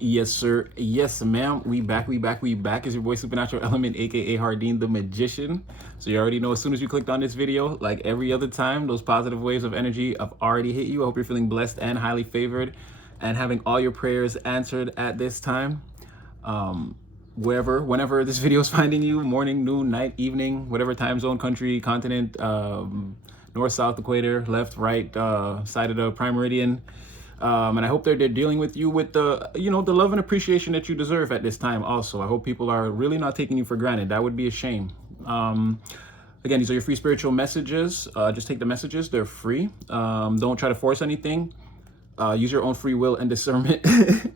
Yes, sir. Yes, ma'am. We back. We back. We back. Is your boy Supernatural Element, aka Hardin the Magician. So you already know as soon as you clicked on this video, like every other time, those positive waves of energy have already hit you. I hope you're feeling blessed and highly favored, and having all your prayers answered at this time. Whenever this video is finding you, morning, noon, night, evening, whatever time zone, country, continent, north, south, equator, left, right, side of the prime meridian. And I hope they're dealing with you with the, the love and appreciation that you deserve at this time. Also, I hope people are really not taking you for granted. That would be a shame. Again, these are your free spiritual messages. Just take the messages. They're free. Don't try to force anything. Use your own free will and discernment.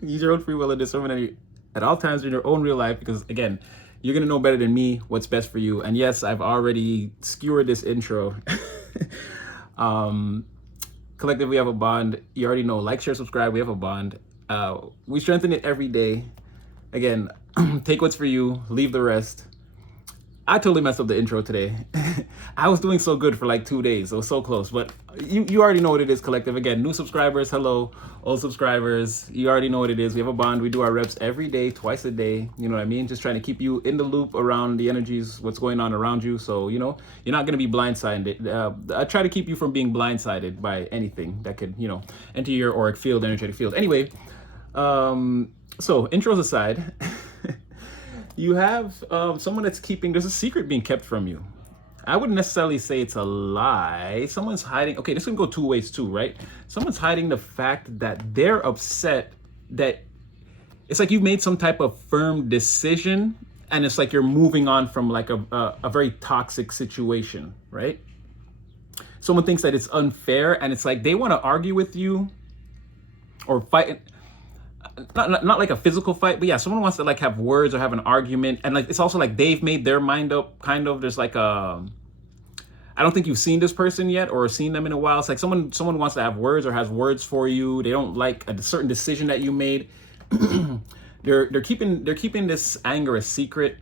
Use your own free will and discernment at all times in your own real life, because again, you're gonna know better than me what's best for you. And yes, I've already skewered this intro. Collective, we have a bond. You already know. Like, share, subscribe. We have a bond. We strengthen it every day. Again, take what's for you, leave the rest. I totally messed up the intro today. I was doing so good for like 2 days. It was so close, but you already know what it is, Collective. Again, new subscribers, hello. Old subscribers, you already know what it is. We have a bond. We do our reps every day, twice a day. You know what I mean? Just trying to keep you in the loop around the energies, what's going on around you. So, you're not going to be blindsided. I try to keep you from being blindsided by anything that could, enter your auric field, energetic field. Anyway, so intros aside, you have someone that's there's a secret being kept from you. I wouldn't necessarily say it's a lie. Someone's hiding. Okay, this can go two ways too, right? Someone's hiding the fact that they're upset that it's like you've made some type of firm decision, and it's like you're moving on from like a very toxic situation, right? Someone thinks that it's unfair, and it's like they want to argue with you or fight. Not like a physical fight, but yeah, someone wants to like have words or have an argument, and like it's also like they've made their mind up, kind of. There's like I don't think you've seen this person yet or seen them in a while. It's like someone wants to have words or has words for you. They don't like a certain decision that you made. they're keeping this anger a secret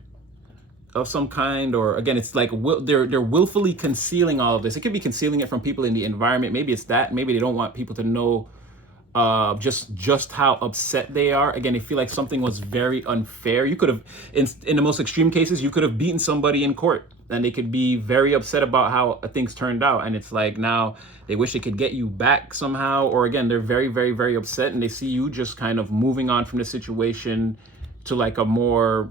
of some kind, or again, it's like they're willfully concealing all of this. It could be concealing it from people in the environment. Maybe it's that. Maybe they don't want people to know just how upset they are. Again, they feel like something was very unfair. You could have, in the most extreme cases, you could have beaten somebody in court, and they could be very upset about how things turned out. And it's like now they wish they could get you back somehow, or again, they're very, very, very upset, and they see you just kind of moving on from the situation to like a more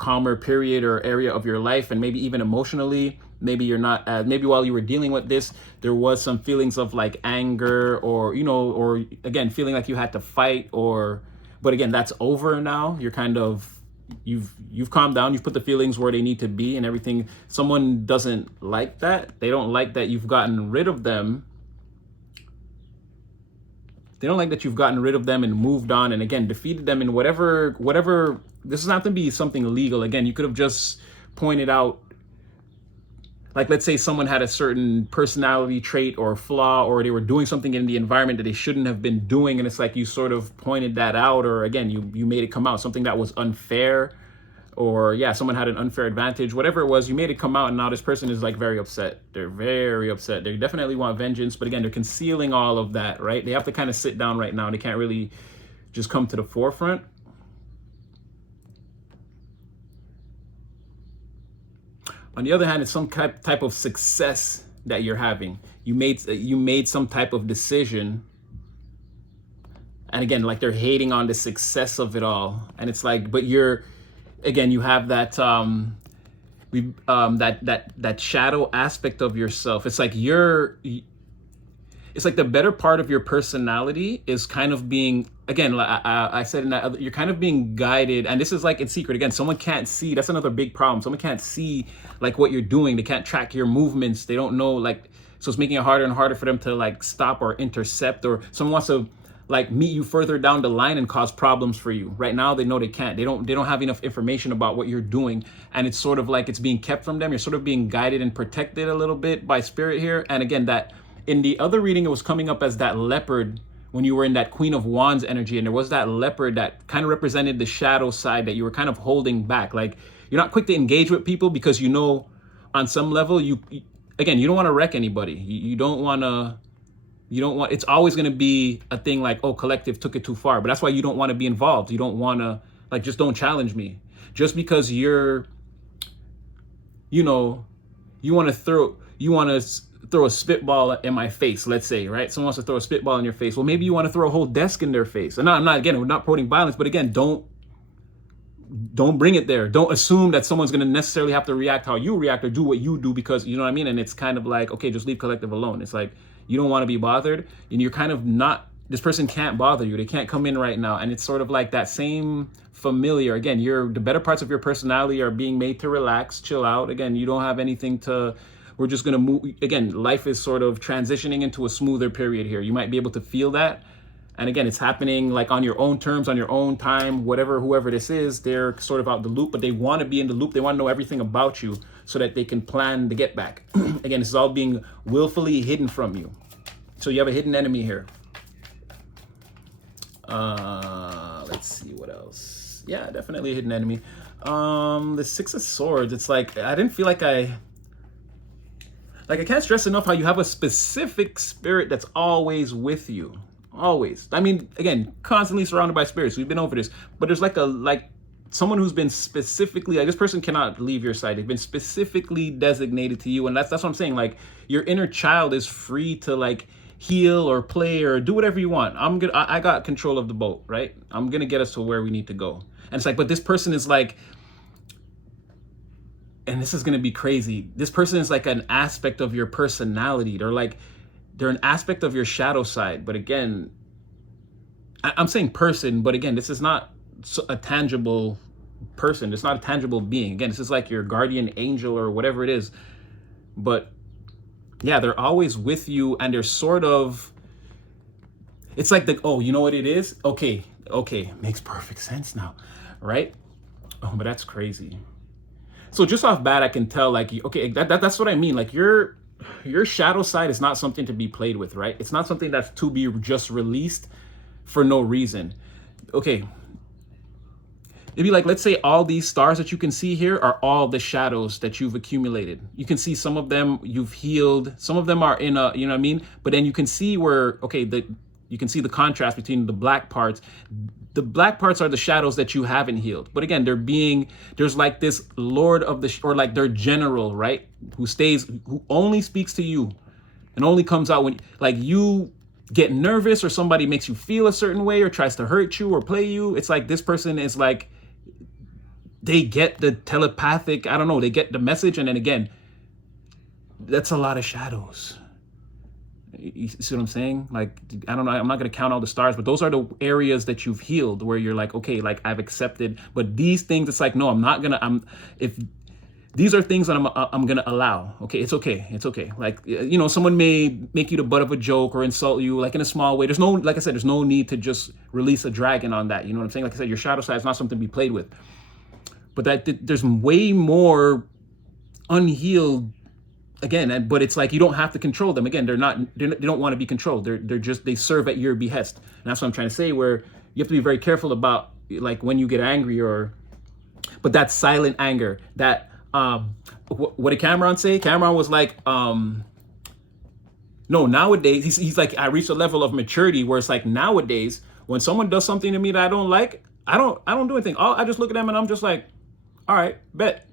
calmer period or area of your life, and maybe even emotionally. Maybe you're not, maybe while you were dealing with this, there was some feelings of like anger, or, or again, feeling like you had to fight, but again, that's over now. You're kind of, you've calmed down, you've put the feelings where they need to be and everything. Someone doesn't like that. They don't like that you've gotten rid of them. They don't like that you've gotten rid of them and moved on, and again, defeated them in whatever, this doesn't have to be something illegal. Again, you could have just pointed out, like, let's say someone had a certain personality trait or flaw, or they were doing something in the environment that they shouldn't have been doing, and it's like you sort of pointed that out, or again, you made it come out, something that was unfair, or yeah, someone had an unfair advantage, whatever it was, you made it come out, and now this person is like very upset. They're very upset. They definitely want vengeance, but again, they're concealing all of that, right? They have to kind of sit down right now. They can't really just come to the forefront. On the other hand, it's some type of success that you're having. You made some type of decision, and again, like they're hating on the success of it all. And it's like, but you have that that shadow aspect of yourself. It's like it's like the better part of your personality is kind of being, again, I said in that, you're kind of being guided, and this is like in secret. Again, someone can't see. That's another big problem. Someone can't see like what you're doing. They can't track your movements. They don't know, like, so it's making it harder and harder for them to like stop or intercept, or someone wants to like meet you further down the line and cause problems for you. Right now, they know they can't. They don't have enough information about what you're doing, and it's sort of like it's being kept from them. You're sort of being guided and protected a little bit by spirit here. And again, that in the other reading, it was coming up as that leopard when you were in that Queen of Wands energy, and there was that leopard that kind of represented the shadow side that you were kind of holding back. Like, you're not quick to engage with people because on some level, you don't want to wreck anybody. You don't want to You don't want, it's always going to be a thing like, oh, collective took it too far. But that's why you don't want to be involved. You don't want to, like, just don't challenge me. Just because you're, you know, you want to throw a spitball in my face, let's say, right? Someone wants to throw a spitball in your face. Well, maybe you want to throw a whole desk in their face. And I'm not, again, we're not promoting violence, but again, don't bring it there. Don't assume that someone's going to necessarily have to react how you react or do what you do, because, you know what I mean? And it's kind of like, okay, just leave collective alone. It's like, you don't want to be bothered, and you're kind of not, this person can't bother you. They can't come in right now. And it's sort of like that same familiar, again, the better parts of your personality are being made to relax, chill out. Again, you don't have anything to, we're just going to move. Again, life is sort of transitioning into a smoother period here. You might be able to feel that. And again, it's happening like on your own terms, on your own time, whoever this is, they're sort of out the loop, but they want to be in the loop. They want to know everything about you so that they can plan to get back. Again, this is all being willfully hidden from you. So you have a hidden enemy here. Let's see what else. Yeah, definitely a hidden enemy. The Six of Swords, it's like, I didn't feel like I can't stress enough how you have a specific spirit that's always with you. Always. I mean, again, constantly surrounded by spirits. We've been over this, but there's like someone who's been specifically, like, this person cannot leave your side. They've been specifically designated to you. And that's what I'm saying. Like, your inner child is free to like heal or play or do whatever you want. I got control of the boat, right? I'm going to get us to where we need to go. And it's like, but this person is like, and this is going to be crazy. This person is like an aspect of your personality. They're an aspect of your shadow side. But again, I'm saying person, but again, this is not a tangible person. It's not a tangible being. Again, this is like your guardian angel or whatever it is. But yeah, they're always with you, and they're sort of, it's like oh, you know what it is? Okay, makes perfect sense now, right? Oh, but that's crazy. So just off bat, I can tell, like, okay, that's what I mean. Like, your shadow side is not something to be played with, right? It's not something that's to be just released for no reason. Okay. It'd be like, let's say all these stars that you can see here are all the shadows that you've accumulated. You can see some of them you've healed. Some of them are in a, you know what I mean? But then you can see where, okay, you can see the contrast between the black parts. The black parts are the shadows that you haven't healed. But again, there's like this lord of or like their general, right? Who only speaks to you and only comes out when, like, you get nervous or somebody makes you feel a certain way or tries to hurt you or play you. It's like this person is like, they get the telepathic, I don't know, they get the message. And then again, that's a lot of shadows. You see what I'm saying? Like, I don't know, I'm not going to count all the stars, but those are the areas that you've healed where you're like, okay, like, I've accepted. But these things, it's like, no, I'm not going to, if these are things that I'm going to allow. Okay, it's okay. It's okay. Like, you know, someone may make you the butt of a joke or insult you, like, in a small way. There's no, like I said, there's no need to just release a dragon on that. You know what I'm saying? Like I said, your shadow side is not something to be played with. But there's way more unhealed, again, but it's like, you don't have to control them. Again, they don't want to be controlled. They serve at your behest. And that's what I'm trying to say, where you have to be very careful about, like, when you get angry but that silent anger, that, what did Cameron say? Cameron was like, no, nowadays, he's like, I reached a level of maturity where it's like, nowadays, when someone does something to me that I don't like, I don't do anything. I just look at them and I'm just like, all right, bet.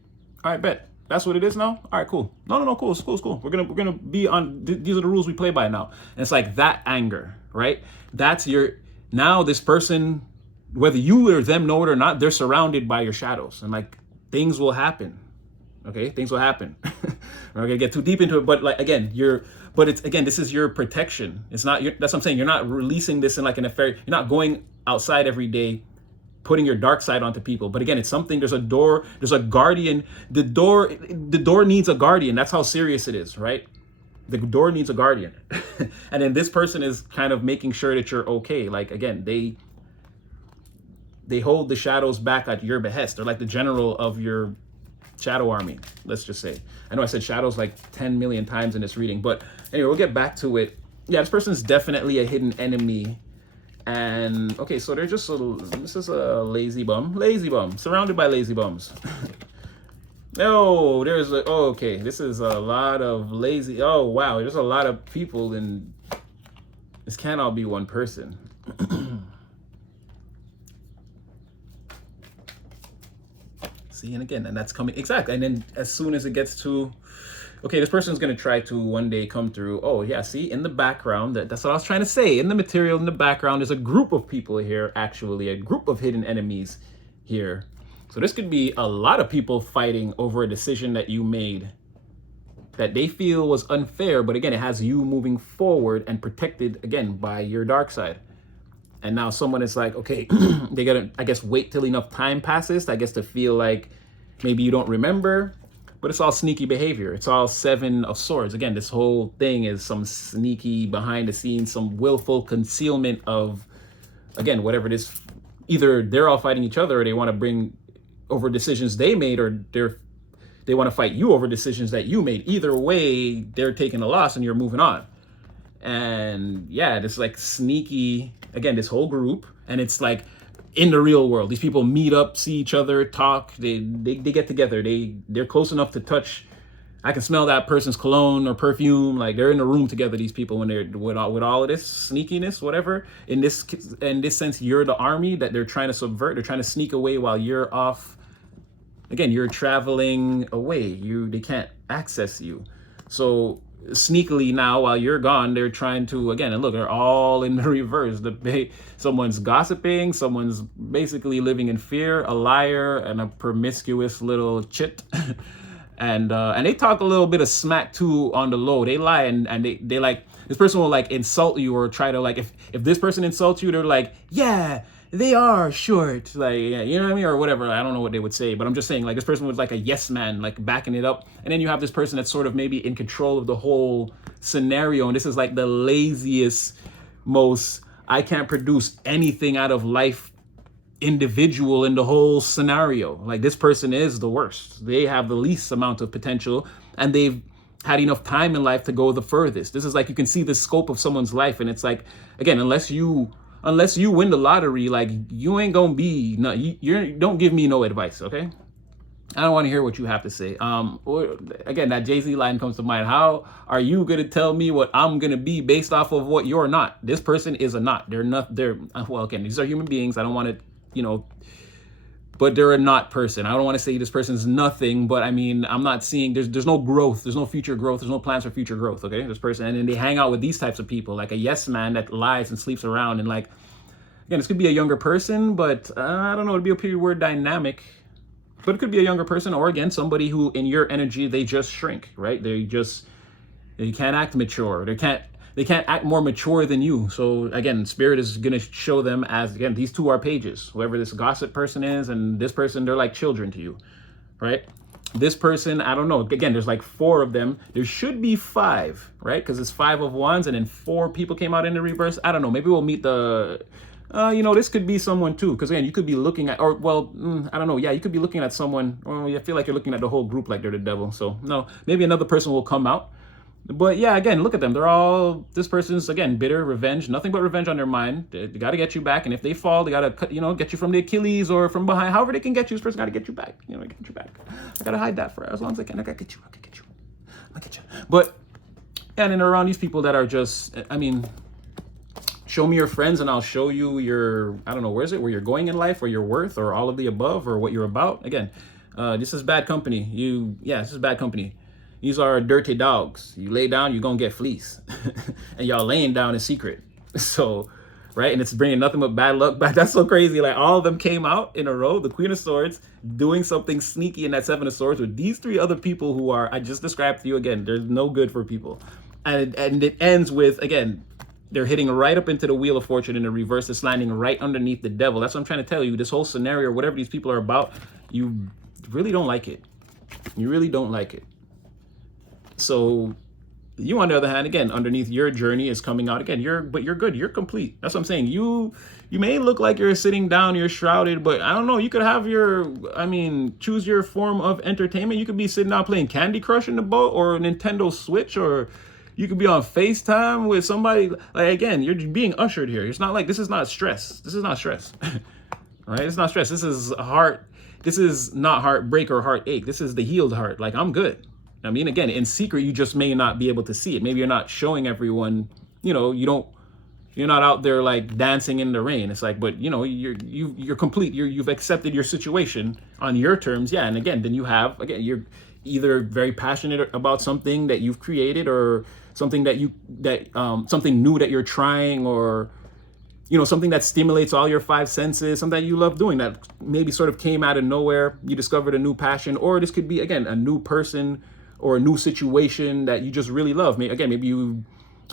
All right, bet. That's what it is now? All right, cool. No, cool. It's cool. We're gonna be on, these are the rules we play by now. And it's like that anger, right? That's now this person, whether you or them know it or not, they're surrounded by your shadows, and like, things will happen. Okay, things will happen. We're not gonna get too deep into it, but like, again, this is your protection. It's not, that's what I'm saying. You're not releasing this in like an affair. You're not going outside every day putting your dark side onto people. But again, it's something, there's a door, there's a guardian. The door needs a guardian. That's how serious it is, right? The door needs a guardian. And then this person is kind of making sure that you're okay. Like, again, they hold the shadows back at your behest. They're like the general of your shadow army, let's just say. I know I said shadows like 10 million times in this reading, but anyway, we'll get back to it. Yeah, this person is definitely a hidden enemy. And okay, so they're just this is a lazy bum, surrounded by lazy bums. Oh, okay, this is a lot of lazy, oh wow, there's a lot of people, and This can't all be one person. See, and again, and that's coming, exactly. And then as soon as it gets to, okay, this person's going to try to one day come through. Oh, yeah, see, in the background, that's what I was trying to say. In the material, in the background, there's a group of people here, actually, a group of hidden enemies here. So this could be a lot of people fighting over a decision that you made that they feel was unfair. But again, it has you moving forward and protected, again, by your dark side. And now someone is like, okay, they gotta, I guess, wait till enough time passes, I guess, to feel like maybe you don't remember. But it's all sneaky behavior. It's all 7 of Swords. Again, this whole thing is some sneaky behind the scenes, some willful concealment of, again, whatever it is. Either they're all fighting each other, or they want to bring over decisions they made, or they want to fight you over decisions that you made. Either way, they're taking a loss and you're moving on. And yeah, this like sneaky, again, this whole group, and it's like in the real world, these people meet up, see each other, talk, they get together, they're close enough to touch. I can smell that person's cologne or perfume. Like they're in the room together, these people, when they're with all of this sneakiness, whatever. In this sense, you're the army that they're trying to subvert. They're trying to sneak away while you're off. Again, you're traveling away. They can't access you. So sneakily now, while you're gone, they're trying to, again, and look, they're all in the reverse. Someone's gossiping, someone's basically living in fear, a liar, and a promiscuous little chit. And they talk a little bit of smack too on the low. They lie and they like, this person will like insult you, or try to like, if this person insults you, they're like, yeah, they are short, like, yeah, you know what I mean, or whatever. I don't know what they would say, but I'm just saying, like, this person was like a yes man, like backing it up. And then you have this person that's sort of maybe in control of the whole scenario, and this is like the laziest, most I can't produce anything out of life individual in the whole scenario. Like, this person is the worst. They have the least amount of potential, and they've had enough time in life to go the furthest. This is like, you can see the scope of someone's life, and it's like, again, unless you win the lottery, like, you ain't gonna be, no, you don't give me no advice, okay? I don't want to hear what you have to say. Or, again, that Jay-Z line comes to mind. How are you gonna tell me what I'm gonna be based off of what you're not? This person is a not. They're not. Well, again, these are human beings. I don't want to, but they're a not person. I don't want to say this person's nothing, but I mean, I'm not seeing, there's no growth, there's no future growth, there's no plans for future growth, okay? This person, and then they hang out with these types of people, like a yes man that lies and sleeps around, and like, again, this could be a younger person, but I don't know, it'd be a pretty weird dynamic, but it could be a younger person, or again, somebody who in your energy, they just shrink, right? They can't act mature, they can't act more mature than you. So again, Spirit is going to show them as, again, these two are pages. Whoever this gossip person is and this person, they're like children to you, right? This person, I don't know. Again, there's like 4 of them. There should be 5, right? Because it's 5 of Wands, and then 4 people came out in the reverse. I don't know. Maybe we'll meet the, this could be someone too. Because again, you could be looking at, or well, I don't know. Yeah, you could be looking at someone. Or I feel like you're looking at the whole group like they're the devil. So no, maybe another person will come out. But yeah, again, look at them. They're all, this person's, again, bitter, revenge, nothing but revenge on their mind. They got to get you back. And if they fall, they got to cut, get you from the Achilles or from behind. However they can get you, this person got to get you back. Get you back. I got to hide that for as long as I can. I got to get you. I can get you. I get you. But, and then around these people that are just, I mean, show me your friends and I'll show you your, I don't know, where you're going in life, or your worth, or all of the above, or what you're about. Again, this is bad company. This is bad company. These are dirty dogs. You lay down, you're going to get fleas. And y'all laying down in secret. So, right? And it's bringing nothing but bad luck back. That's so crazy. Like, all of them came out in a row. The Queen of Swords doing something sneaky in that 7 of Swords with these 3 other people who are, I just described to you again, there's no good for people. And it ends with, again, they're hitting right up into the Wheel of Fortune in the reverse. It's landing right underneath the Devil. That's what I'm trying to tell you. This whole scenario, whatever these people are about, you really don't like it. You really don't like it. So you, on the other hand, again, underneath your journey is coming out again. But you're good. You're complete. That's what I'm saying. You may look like you're sitting down, you're shrouded, but I don't know. You could have choose your form of entertainment. You could be sitting down playing Candy Crush in the boat, or a Nintendo Switch, or you could be on FaceTime with somebody. Like, again, you're being ushered here. It's not like, this is not stress. This is not stress, right? It's not stress. This is heart. This is not heartbreak or heartache. This is the healed heart. Like, I'm good. I mean, again, in secret, you just may not be able to see it. Maybe you're not showing everyone, you don't You're not out there like dancing in the rain. It's like, but you know, you're complete. You've accepted your situation on your terms. Yeah. And again, then you have, again, you're either very passionate about something that you've created, or something something new that you're trying, or you know, something that stimulates all your five senses, something that you love doing that maybe sort of came out of nowhere. You discovered a new passion, or this could be, again, a new person or a new situation that you just really love. Maybe you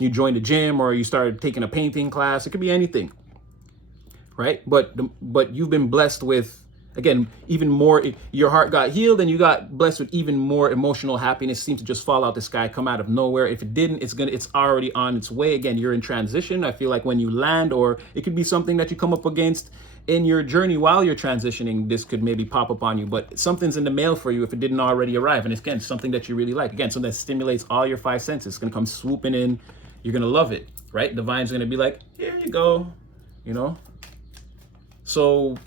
joined a gym, or you started taking a painting class. It could be anything, right? But you've been blessed with, again, even more. Your heart got healed, and you got blessed with even more emotional happiness. Seems to just fall out the sky, come out of nowhere. If it didn't, it's already on its way. Again, you're in transition. I feel like when you land, or it could be something that you come up against in your journey while you're transitioning, this could maybe pop up on you. But something's in the mail for you if it didn't already arrive. And it's, again, something that you really like. Again, something that stimulates all your five senses. It's gonna come swooping in. You're gonna love it, right? Divine's gonna be like, here you go, you know. So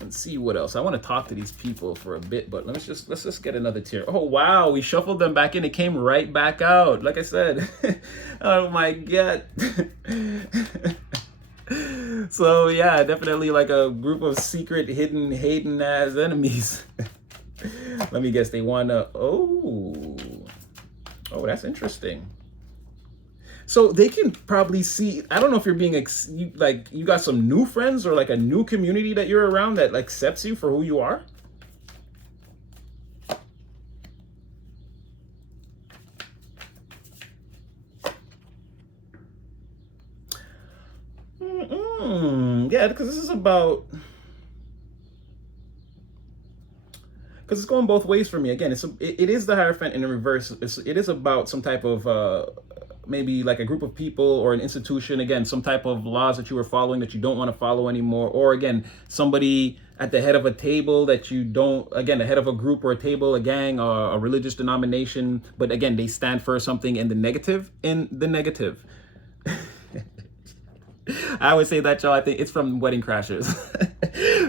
let's see what else. I want to talk to these people for a bit, but let's just get another tier. Oh wow, we shuffled them back in. It came right back out. Like I said. Oh my god. So yeah, definitely like a group of secret, hidden, hating ass enemies. Let me guess. They wanna. Oh, that's interesting. So they can probably see, I don't know if you're being, you got some new friends, or like a new community that you're around that like accepts you for who you are. Yeah, because this is about, because it's going both ways for me. Again, it is the Hierophant in the reverse. It is about some type of, maybe like a group of people or an institution, again, some type of laws that you were following that you don't want to follow anymore, or again, somebody at the head of a table that you don't, again, the head of a group or a table, a gang, or a religious denomination, but again, they stand for something in the negative. I would say that, y'all, I think it's from Wedding Crashers.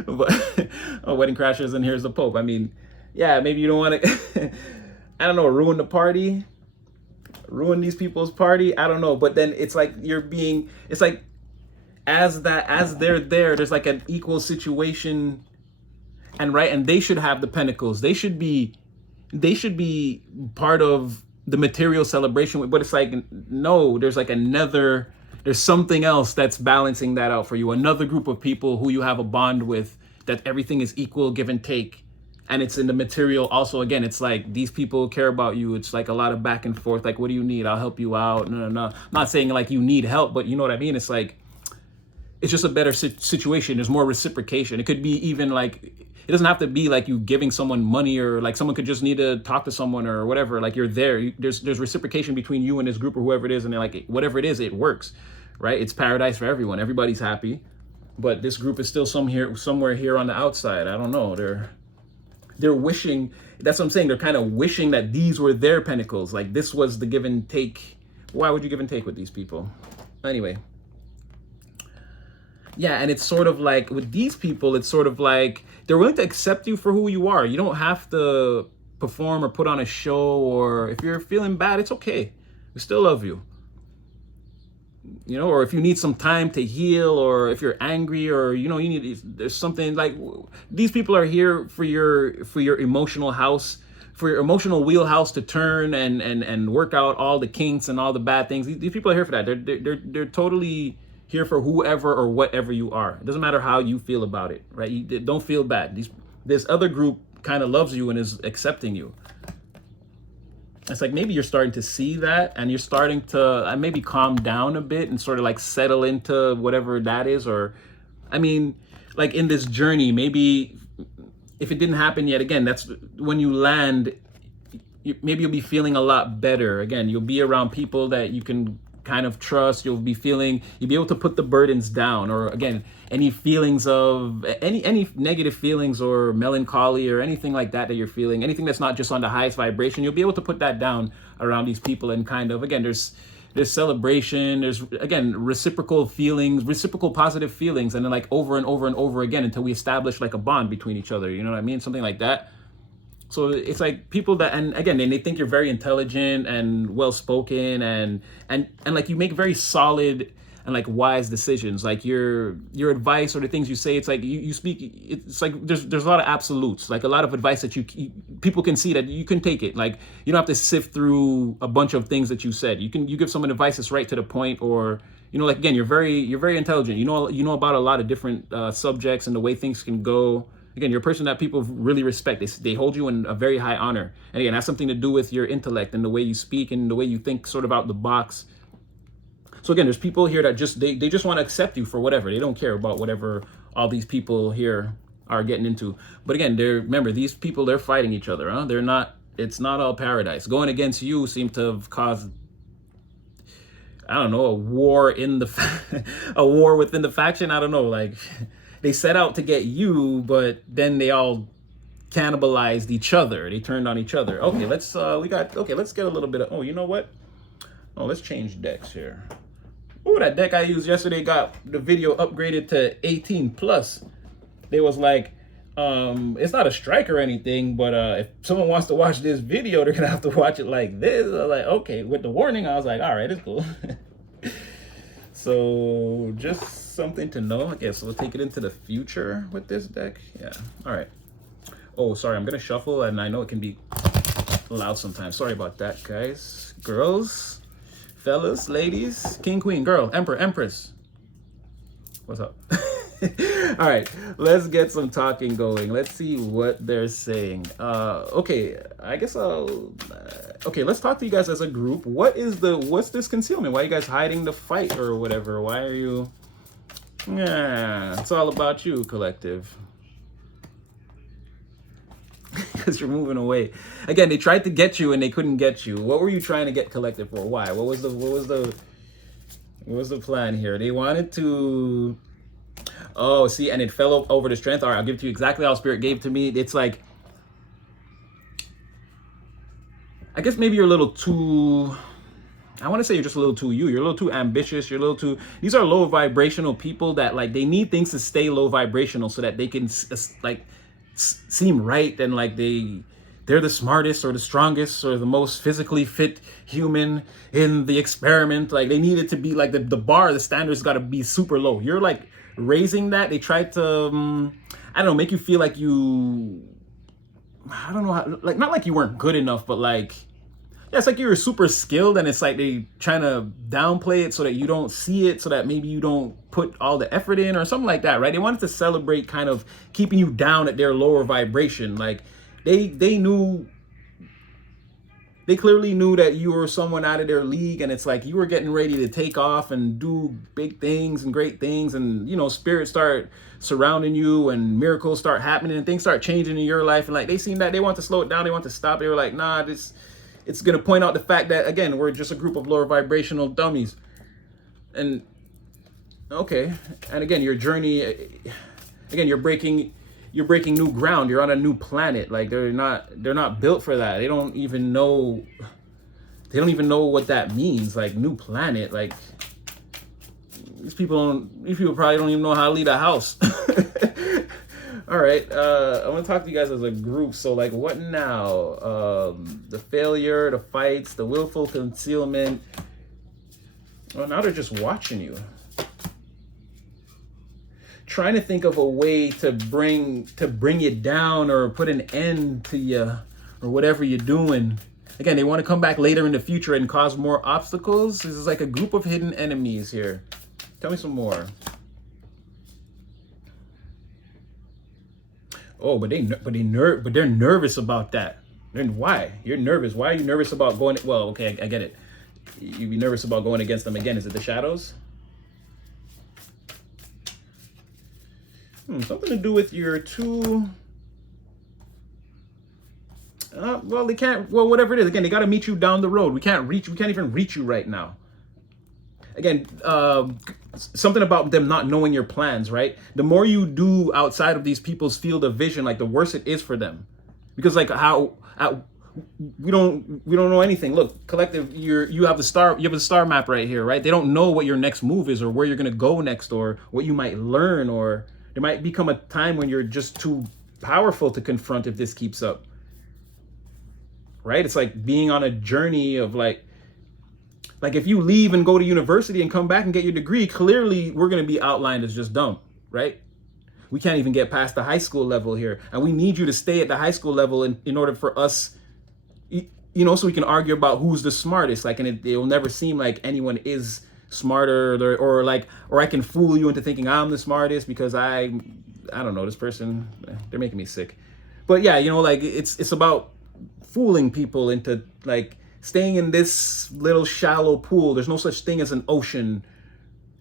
But Wedding Crashers, and here's the Pope. I mean, yeah, maybe you don't want to, I don't know, ruin the party, ruin these people's party. I don't know. But then it's like it's like as they're there, there's like an equal situation, and right, and they should have the pentacles. They should be part of the material celebration. But it's like, no, there's like there's something else that's balancing that out for you. Another group of people who you have a bond with, that everything is equal, give and take. And it's in the material also. Again, it's like these people care about you. It's like a lot of back and forth. Like, what do you need? I'll help you out. No. I'm not saying like you need help, but you know what I mean? It's like, it's just a better situation. There's more reciprocation. It could be even like, it doesn't have to be like you giving someone money, or like someone could just need to talk to someone or whatever. Like you're there. There's reciprocation between you and this group or whoever it is. And they're like, whatever it is, it works, right? It's paradise for everyone. Everybody's happy. But this group is still somewhere here on the outside. I don't know. They're wishing, that's what I'm saying. They're kind of wishing that these were their pentacles. Like this was the give and take. Why would you give and take with these people? Anyway. Yeah, and it's sort of like with these people, it's sort of like they're willing to accept you for who you are. You don't have to perform or put on a show, or if you're feeling bad, it's okay. We still love you. You know, or if you need some time to heal, or if you're angry, or you know, there's something like, these people are here for your emotional house, for your emotional wheelhouse to turn and work out all the kinks and all the bad things. These people are here for that. They're totally here for whoever or whatever you are. It doesn't matter how you feel about it, right? You don't feel bad. This other group kind of loves you and is accepting you. It's like maybe you're starting to see that, and you're starting to maybe calm down a bit and sort of like settle into whatever that is. Or, I mean, like in this journey, maybe if it didn't happen yet, again, that's when you land, maybe you'll be feeling a lot better. Again, you'll be around people that you can kind of trust. You'll be able to put the burdens down, or again, any feelings of any negative feelings or melancholy or anything like that you're feeling, anything that's not just on the highest vibration, you'll be able to put that down around these people. And kind of, again, there's celebration, there's again reciprocal feelings, reciprocal positive feelings, and then like over and over and over again until we establish like a bond between each other. You know what I mean? Something like that. So it's like people that, and again, they think you're very intelligent and well-spoken, and like you make very solid, and like wise decisions. Like your advice or the things you say, it's like you speak, it's like there's a lot of absolutes, like a lot of advice that you people can see that you can take it. Like you don't have to sift through a bunch of things that you said. You give someone advice that's right to the point, or like again, you're very intelligent. You know about a lot of different subjects and the way things can go. Again, you're a person that people really respect. They hold you in a very high honor. And again, that's something to do with your intellect and the way you speak and the way you think sort of out the box. So again, there's people here that they just want to accept you for whatever. They don't care about whatever all these people here are getting into. But again, remember, these people, they're fighting each other. Huh? It's not all paradise. Going against you seemed to have caused, I don't know, a war within the faction. I don't know, like they set out to get you, but then they all cannibalized each other. They turned on each other. Okay, let's get a little bit of, you know what? Oh, let's change decks here. Oh, that deck I used yesterday got the video upgraded to 18 plus. They was like, it's not a strike or anything, but if someone wants to watch this video, they're gonna have to watch it like this. I was like, okay, with the warning, I was like, all right, it's cool. So just something to know. I guess we'll take it into the future with this deck. Yeah. All right. Oh, sorry. I'm gonna shuffle, and I know it can be loud sometimes. Sorry about that, guys, girls, fellas, ladies, king, queen, girl, emperor, empress. What's up? All right, let's get some talking going. Let's see what they're saying. Okay, I guess okay, let's talk to you guys as a group. What's this concealment? Why are you guys hiding the fight or whatever? Why are you? Yeah, it's all about you, collective. Because you're moving away. Again, they tried to get you and they couldn't get you. What were you trying to get collective for? Why? What was the plan here? They wanted to. Oh, see, and it fell over the strength. All right, I'll give it to you exactly how Spirit gave to me. It's like, I guess maybe you're a little too, I want to say you're just a little too you. You're a little too ambitious. You're a little too, these are low vibrational people that like, they need things to stay low vibrational so that they can like seem right. And like they're the smartest or the strongest or the most physically fit human in the experiment. Like they need it to be like the bar, the standards got to be super low. You're like raising that. They tried to, I don't know, make you feel like I don't know how, like, not like you weren't good enough, but like, yeah, it's like you were super skilled and it's like they trying to downplay it so that you don't see it, so that maybe you don't put all the effort in or something like that, right? They wanted to celebrate kind of keeping you down at their lower vibration. Like they clearly knew that you were someone out of their league, and it's like you were getting ready to take off and do big things and great things, and spirits start surrounding you and miracles start happening and things start changing in your life, and like they seen that they want to slow it down, they want to stop. They were like, nah, it's gonna point out the fact that again we're just a group of lower vibrational dummies. And okay, and again your journey, again you're breaking new ground. You're on a new planet. Like they're not built for that. They don't even know what that means. Like new planet. Like these people probably don't even know how to lead a house. All right, I want to talk to you guys as a group. So like, what now? The failure, the fights, the willful concealment. Well, now they're just watching you, trying to think of a way to bring you down or put an end to you or whatever you're doing. Again, they want to come back later in the future and cause more obstacles. This is like a group of hidden enemies here. Tell me some more. Oh, but they're nervous about that. Then why? You're nervous. Why are you nervous about going? Well, okay, I get it. You'd be nervous about going against them again. Is it the shadows? Something to do with your two. Well, they can't. Well, whatever it is. Again, they got to meet you down the road. We can't even reach you right now. Again, something about them not knowing your plans, right? The more you do outside of these people's field of vision, like the worse it is for them, because like we don't know anything. Look, collective, you have the star map right here, right? They don't know what your next move is or where you're gonna go next or what you might learn, or there might become a time when you're just too powerful to confront if this keeps up, right? It's like being on a journey of like, Like if you leave and go to university and come back and get your degree, clearly we're going to be outlined as just dumb, right? We can't even get past the high school level here. And we need you to stay at the high school level in order for us, so we can argue about who's the smartest. Like, and it will never seem like anyone is smarter or I can fool you into thinking I'm the smartest because I don't know, this person, they're making me sick. But yeah, like it's about fooling people into like staying in this little shallow pool. There's no such thing as an ocean.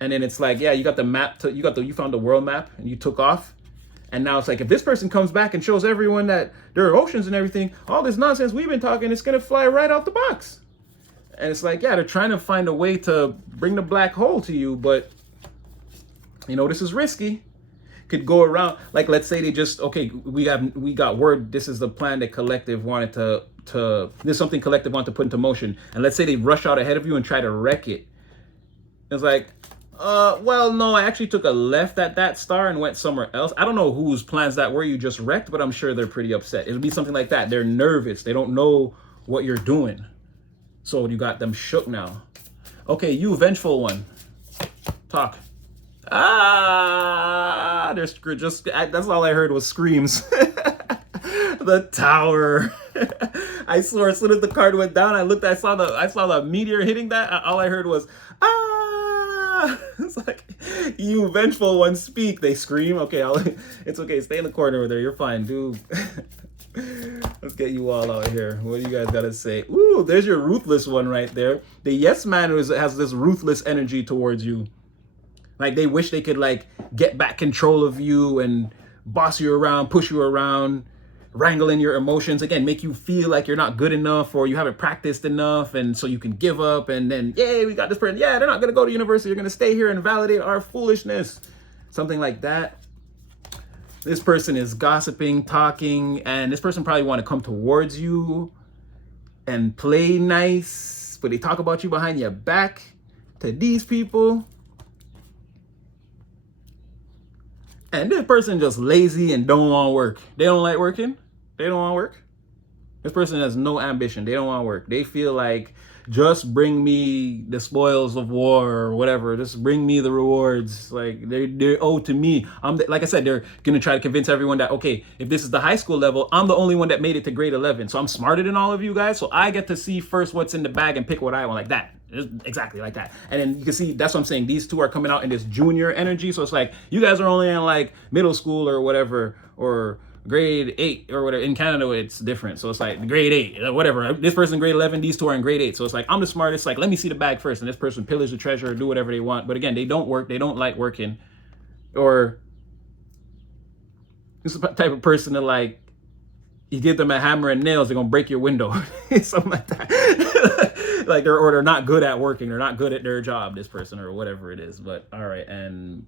And then it's like, yeah, you got the map you found the world map and you took off. And now it's like, if this person comes back and shows everyone that there are oceans and everything, all this nonsense we've been talking, it's going to fly right out the box. And it's like, yeah, they're trying to find a way to bring the black hole to you. But, this is risky. Could go around, like, let's say they just, okay, we got word, this is the plan that collective wanted there's something collective wanted to put into motion. And let's say they rush out ahead of you and try to wreck it. It's like, well, no, I actually took a left at that star and went somewhere else. I don't know whose plans that were you just wrecked, but I'm sure they're pretty upset. It'll be something like that. They're nervous. They don't know what you're doing. So you got them shook now. Okay, you vengeful one. Talk. They're that's all I heard was screams. The tower. I swear, as soon as the card went down, I saw the meteor hitting that. All I heard was, It's like, you vengeful one, speak. They scream. Okay, it's okay. Stay in the corner over there. You're fine, dude. Let's get you all out here. What do you guys gotta say? Ooh, there's your ruthless one right there. The yes man has this ruthless energy towards you. Like they wish they could like get back control of you and boss you around, push you around, wrangle in your emotions, again, make you feel like you're not good enough or you haven't practiced enough, and so you can give up, and then, yay, we got this person. Yeah, they're not going to go to university. They're going to stay here and validate our foolishness. Something like that. This person is gossiping, talking, and this person probably want to come towards you and play nice, but they talk about you behind your back to these people. And this person just lazy and don't want to work. They don't like working. They don't want to work. This person has no ambition. They don't want to work. They feel like, just bring me the spoils of war or whatever. Just bring me the rewards. Like they're owed to me. Like I said, they're gonna try to convince everyone that, okay, if this is the high school level, I'm the only one that made it to grade 11, so I'm smarter than all of you guys. So I get to see first what's in the bag and pick what I want, like that. Exactly like that. And then you can see, that's what I'm saying. These two are coming out in this junior energy. So it's like, you guys are only in like middle school or whatever, or grade 8 or whatever. In Canada, it's different. So it's like grade 8, whatever. This person grade 11, these two are in grade 8. So it's like, I'm the smartest. Like, let me see the bag first. And this person pillage the treasure, do whatever they want. But again, they don't work. They don't like working. Or this is the type of person that, like, you give them a hammer and nails, they're going to break your window. Something like that. Like they're not good at working. They're not good at their job, this person, or whatever it is. But all right. And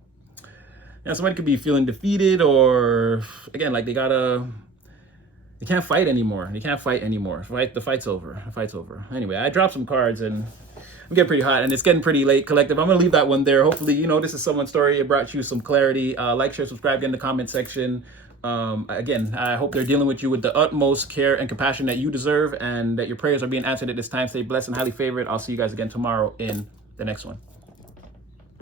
somebody could be feeling defeated, or again, like they can't fight anymore. They can't fight anymore. The fight's over. The fight's over. Anyway, I dropped some cards and I'm getting pretty hot and it's getting pretty late, collective. I'm going to leave that one there. Hopefully, this is someone's story. It brought you some clarity. Like, share, subscribe, get in the comment section. Again, I hope they're dealing with you with the utmost care and compassion that you deserve, and that your prayers are being answered at this time. Stay blessed and highly favored. I'll see you guys again tomorrow in the next one.